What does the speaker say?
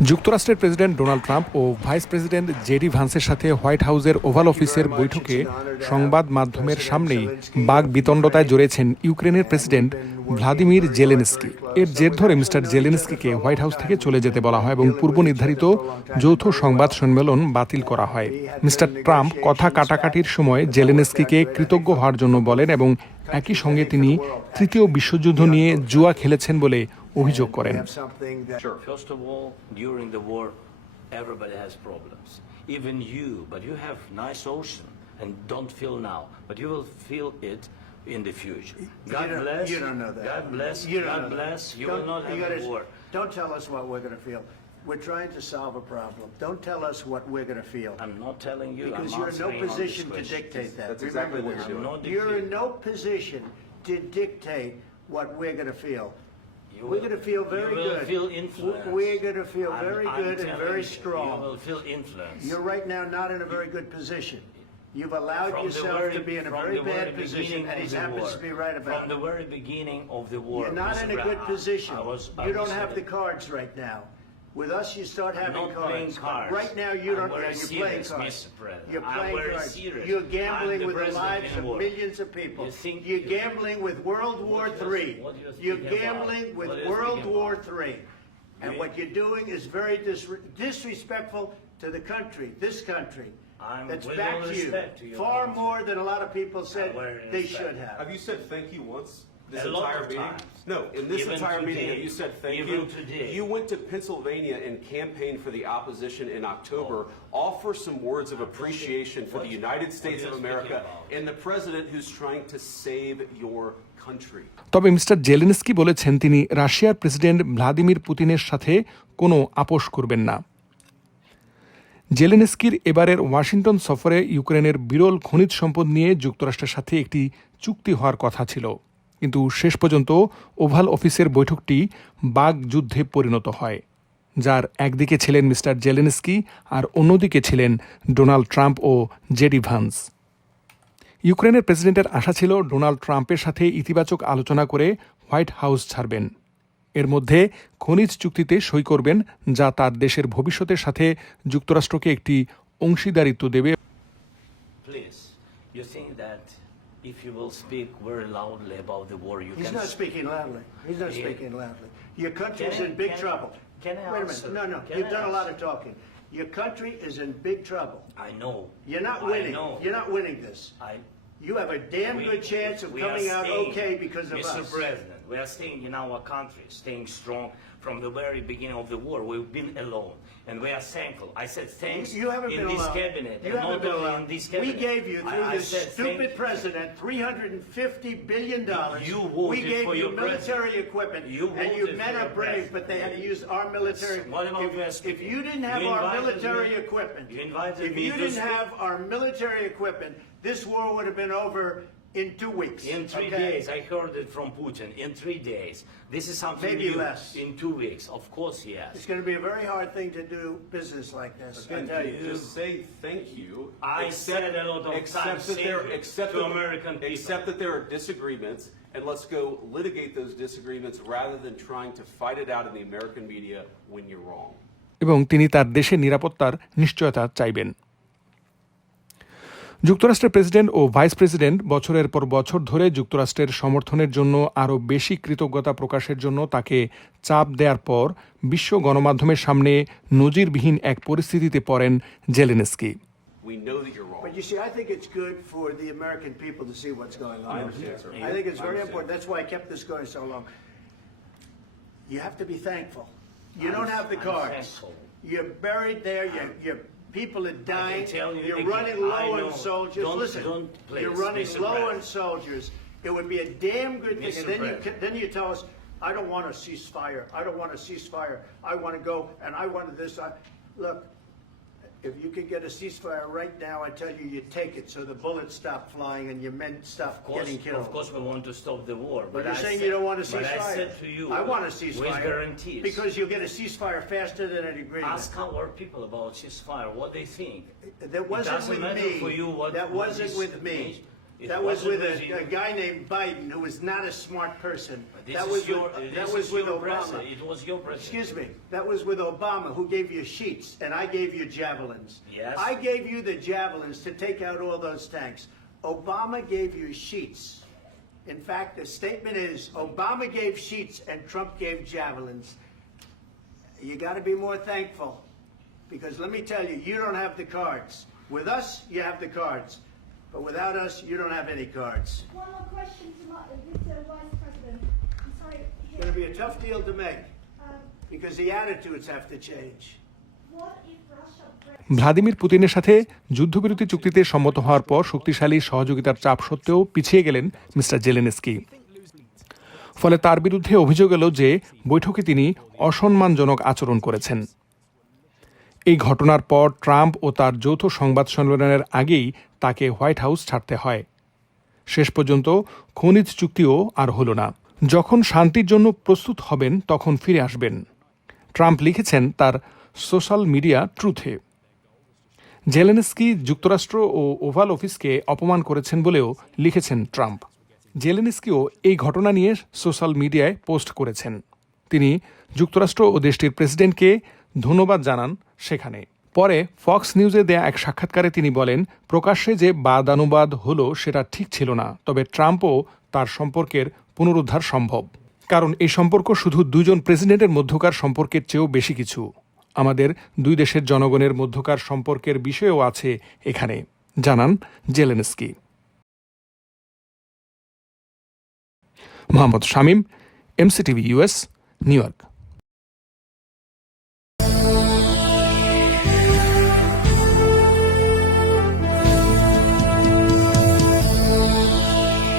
যুক্তরাষ্ট্রের president Donald Trump ও vice president JD ভান্সের সাথে হোয়াইট হাউসের ওভাল অফিসের বৈঠকে সংবাদ মাধ্যমের সামনেই বাঘ বিতণ্ডতায় জড়িয়েছেন ইউক্রেনের প্রেসিডেন্ট ভ্লাদিমির জেলেনস্কি। এর জের ধরে মিস্টার জেলেনস্কিকে হোয়াইট হাউস থেকে চলে যেতে বলা হয় এবং পূর্ব নির্ধারিত যৌথ সংবাদ সম্মেলন বাতিল করা হয়। মিস্টার ট্রাম্প কথা কাটাকাটির সময় জেলেনস্কিকে কৃতজ্ঞ হওয়ার জন্য বলেন এবং একই সঙ্গে তিনি তৃতীয় বিশ্বযুদ্ধ নিয়ে জুয়া খেলেছেন বলে অভিযোগ করেন। Have something that First of all, during the war, everybody has problems. Even you, but you have nice ocean and don't feel now, but you will feel it in the future. God you don't, bless. You don't know that. God bless. You don't God know bless. That. You Don't- will not you have gotta- a war. Don't tell us what we're going to feel. We're trying to solve a problem. Don't tell us what we're going to feel. I'm not telling you. Because I'm you're in no answering on this position to question. dictate that. That's Remember what this. you're doing. You're in no position to dictate what we're going to feel. You We're will- going to feel very you will good. feel influence. We're going to feel I'm- very I'm good and telling very you, strong. You will feel influence. You're right now not in a very good position. You've allowed From the yourself very- to be in a from very the bad position, beginning and of he the happens war. to be right about From the it. very beginning of the war. You're not Mr. in a good Brown, position. I was- I You don't have the saying- cards right now. With us, you start having not playing cards. cards. Right now, you I'm don't. very You're playing serious, cards. Mr. President. You're I'm playing very cards. serious. You're gambling the with the president lives in of war. millions of people. You think- You're you- gambling with World War What do you- Three. what do you think You're about? gambling with What do you World War about? Three. And what you're doing is very dis- disrespectful to the country, this country. I'm That's with back all to you. respect to your Far country. more than a lot of people said very they should have. Have you said thank you once? This A lot entire of meeting? times. No, in this Even entire meeting, today. have you said thank Even you? today. You went to Pennsylvania and campaigned for the opposition in October. Offer some words of appreciation for the What- United States of America and the president who's trying to save your country. তবে mister Zelensky বলেছেন তিনি রাশিয়ার president Vladimir পুতিনের সাথে কোনো আপোষ করবেন না জেলেনস্কির এবারের ওয়াশিংটন সফরে ইউক্রেনের বিরল খনিজ সম্পদ নিয়ে যুক্তরাষ্ট্রের সাথে একটি চুক্তি হওয়ার কথা ছিল। কিন্তু শেষ পর্যন্ত ওভাল অফিসের বৈঠকটি বাগ যুদ্ধে পরিণত হয়, যার একদিকে ছিলেন মিস্টার জেলেনস্কি আর অন্যদিকে ছিলেন ডোনাল্ড ট্রাম্প ও জেডি ভান্স। ইউক্রেনের প্রেসিডেন্টের আশা ছিল ডোনাল্ড ট্রাম্পের সাথে ইতিবাচক আলোচনা করে হোয়াইট হাউস ছাড়বেন। এর মধ্যে খনিজ চুক্তিতে সই করবেন যা তার দেশের ভবিষ্যতের সাথে যুক্তরাষ্ট্রকে একটি অংশীদারিত্ব দেবে if you will speak very loudly about the war, you He's can. not speaking loudly. He's not Yeah. speaking loudly. Your country's Can I- in big can I- can I Wait a answer? minute. No, no. Can You've I done a lot of talking. Your country is in big trouble. I know. You're not I know. You're not winning this. I. You have a damn we- good chance of coming out staying, okay because of Mr. us. Mr. President, we are staying in our country, staying strong from the very beginning of the war. We've been alone, and we are thankful. I said thanks You haven't in been this alone. cabinet, You and haven't not been only alone. in this We gave you through I this said stupid you. president three hundred and fifty billion dollars. You we voted gave for you your military president. equipment, You and you voted men for are your brave, president. but they had to use our military. What about if, you if you didn't have You our invited military me- equipment, you invited if me you didn't speak- have our military equipment, this war would have been over in two weeks. In three okay? days, I heard it from Putin. In three days, this is something Maybe new. less. In two weeks, of course, yes. It's going to be a very hard thing to do business like this. I Again, tell you. just say thank you. I said a lot of accept times that there, thank you accept to that- American people. Accept that there are disagreements, and let's go litigate those disagreements rather than trying to fight it out in the American media when you're wrong. এবং তিনি তার দেশের নিরাপত্তার নিশ্চয়তা চাইবেন যুক্তরাষ্ট্রের president ও vice president বছরের পর বছর ধরে যুক্তরাষ্ট্রের সমর্থনের জন্য আরও বেশি কৃতজ্ঞতা প্রকাশের জন্য তাকে চাপ দেওয়ার পর বিশ্ব গণমাধ্যমের সামনে নজিরবিহীন এক পরিস্থিতিতে পড়েন Zelensky We know that you're wrong. But you see, I think it's good for the American people to see what's going on. I. I think it's very important. That's why I kept this going so long. You have to be thankful. You I'm- don't have the cards. You're buried there. Your your people are dying. tell you You're again, running I low on soldiers. Don't- Listen, don't, please, you're running Mr. low on soldiers. It would be a damn good thing. Mr. And then you then you tell us, I don't want a ceasefire. I don't want a ceasefire. I want to go and I wanted this. I, look, if you could get a ceasefire right now, I tell you, you take it so the bullets stop flying and your men stop course, getting killed. of course, we want to stop the war. But you're I saying said- you don't want a ceasefire. But I said to you, I want a ceasefire. with guarantees. Because you'll get a ceasefire faster than an agreement. Ask our people about ceasefire, what they think. That wasn't with me. for you what That wasn't with me. It That was wasn't with a, a guy named Biden who was not a smart person. This That is was your, with, this that is was with your Obama. president. It was your president. Excuse me. That was with Obama who gave you sheets and I gave you javelins. Yes. I gave you the javelins to take out all those tanks. Obama gave you sheets. In fact, the statement is Obama gave sheets and Trump gave javelins. You got to be more thankful because let me tell you, you don't have the cards. With us, you have the cards. But without us, you don't have any cards. One more question to my, Mr. Vice President. I'm sorry. It's going to be a tough deal to make Um, because the attitudes have to change. what if Vladimir পুতিনের সাথে যুদ্ধবিরতি চুক্তিতে সম্মত হওয়ার পর শক্তিশালী সহযোগিতার চাপ সত্ত্বেও পিছিয়ে গেলেন মিস্টার জেলেনস্কি ফলে তার বিরুদ্ধে অভিযোগ এলো যে বৈঠকে তিনি অসম্মানজনক আচরণ করেছেন এই ঘটনার পর ট্রাম্প ও তার যৌথ সংবাদ সম্মেলনের আগেই তাকে হোয়াইট হাউস ছাড়তে হয়। শেষ পর্যন্ত খনিজ চুক্তিও আর হল না। যখন শান্তির জন্য প্রস্তুত হবেন, তখন ফিরে আসবেন। ট্রাম্প লিখেছেন তার সোশ্যাল মিডিয়া ট্রুথে। জেলেনস্কি যুক্তরাষ্ট্র ও ওভাল অফিসকে অপমান করেছেন বলেও লিখেছেন ট্রাম্প। জেলেনস্কিও এই ঘটনা নিয়ে সোশ্যাল মিডিয়ায় পোস্ট করেছেন। তিনি যুক্তরাষ্ট্র ও দেশটির প্রেসিডেন্টকে ধন্যবাদ জানান সেখানে। পরে ফক্স নিউজে দেয়া এক সাক্ষাৎকারে তিনি বলেন, প্রকাশ্যে যে বাদানুবাদ হলো সেটা ঠিক ছিল না, তবে ট্রাম্পও তার সম্পর্কের পুনরুদ্ধার সম্ভব। কারণ এই সম্পর্ক শুধু দুজন প্রেসিডেন্টের মধ্যকার সম্পর্কের চেয়েও বেশি কিছু। আমাদের দুই দেশের জনগণের মধ্যকার সম্পর্কের বিষয়ও আছে এখানে, জানান Zelensky. Mohammad Shamim, MCTV US New York.